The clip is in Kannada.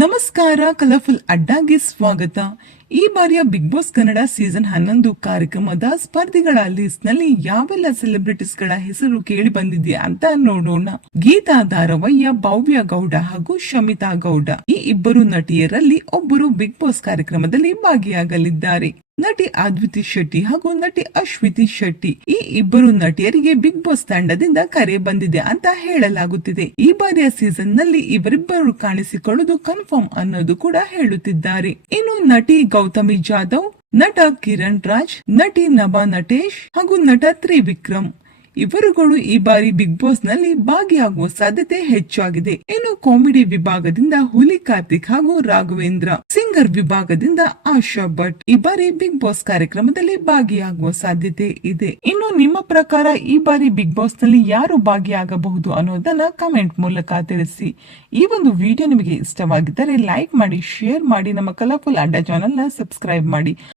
ನಮಸ್ಕಾರ, ಕಲರ್ಫುಲ್ ಅಡ್ಡಾಗೆ ಸ್ವಾಗತ. ಈ ಬಾರಿಯ ಬಿಗ್ ಬಾಸ್ ಕನ್ನಡ ಸೀಸನ್ 11 ಕಾರ್ಯಕ್ರಮದ ಸ್ಪರ್ಧಿಗಳ ಲಿಸ್ಟ್ ನಲ್ಲಿ ಯಾವೆಲ್ಲ ಸೆಲೆಬ್ರಿಟೀಸ್ ಗಳ ಹೆಸರು ಕೇಳಿ ಬಂದಿದೆ ಅಂತ ನೋಡೋಣ. ಗೀತಾ ಧಾರವಯ್ಯ, ಭವ್ಯ ಗೌಡ ಹಾಗೂ ಶಮಿತಾ ಗೌಡ ಈ ಇಬ್ಬರು ನಟಿಯರಲ್ಲಿ ಒಬ್ಬರು ಬಿಗ್ ಬಾಸ್ ಕಾರ್ಯಕ್ರಮದಲ್ಲಿ ಭಾಗಿಯಾಗಲಿದ್ದಾರೆ. ನಟಿ ಅದ್ವಿತಿ ಶೆಟ್ಟಿ ಹಾಗೂ ನಟಿ ಅಶ್ವಿತಿ ಶೆಟ್ಟಿ ಈ ಇಬ್ಬರು ನಟಿಯರಿಗೆ ಬಿಗ್ ಬಾಸ್ ತಂಡದಿಂದ ಕರೆ ಬಂದಿದೆ ಅಂತ ಹೇಳಲಾಗುತ್ತಿದೆ. ಈ ಬಾರಿಯ ಸೀಸನ್ ನಲ್ಲಿ ಇವರಿಬ್ಬರು ಕಾಣಿಸಿಕೊಳ್ಳುವುದು ಕನ್ಫರ್ಮ್ ಅನ್ನೋದು ಕೂಡ ಹೇಳುತ್ತಿದ್ದಾರೆ. ಇನ್ನು ನಟಿ ಗೌತಮಿ ಜಾಧವ್, ನಟ ಕಿರಣ್ ರಾಜ್, ನಟಿ ನಭಾ ನಟೇಶ್ ಹಾಗೂ ನಟ ತ್ರಿವಿಕ್ರಮ್ ಇವರುಗಳು ಈ ಬಾರಿ ಬಿಗ್ ಬಾಸ್ ನಲ್ಲಿ ಭಾಗಿಯಾಗುವ ಸಾಧ್ಯತೆ ಹೆಚ್ಚಾಗಿದೆ. ಇನ್ನು ಕಾಮಿಡಿ ವಿಭಾಗದಿಂದ ಹುಲಿ ಕಾರ್ತಿಕ್ ಹಾಗೂ ರಾಘವೇಂದ್ರ, ಸಿಂಗರ್ ವಿಭಾಗದಿಂದ ಆಶಾ ಭಟ್ ಈ ಬಾರಿ ಬಿಗ್ ಬಾಸ್ ಕಾರ್ಯಕ್ರಮದಲ್ಲಿ ಭಾಗಿಯಾಗುವ ಸಾಧ್ಯತೆ ಇದೆ. ಇನ್ನು ನಿಮ್ಮ ಪ್ರಕಾರ ಈ ಬಾರಿ ಬಿಗ್ ಬಾಸ್ ನಲ್ಲಿ ಯಾರು ಭಾಗಿಯಾಗಬಹುದು ಅನ್ನೋದನ್ನ ಕಮೆಂಟ್ ಮೂಲಕ ತಿಳಿಸಿ. ಈ ಒಂದು ವಿಡಿಯೋ ನಿಮಗೆ ಇಷ್ಟವಾಗಿದ್ದರೆ ಲೈಕ್ ಮಾಡಿ, ಶೇರ್ ಮಾಡಿ, ನಮ್ಮ ಕಲರ್ಫುಲ್ ಅಡ್ಡ ಚಾನೆಲ್ ನ ಸಬ್ಸ್ಕ್ರೈಬ್ ಮಾಡಿ.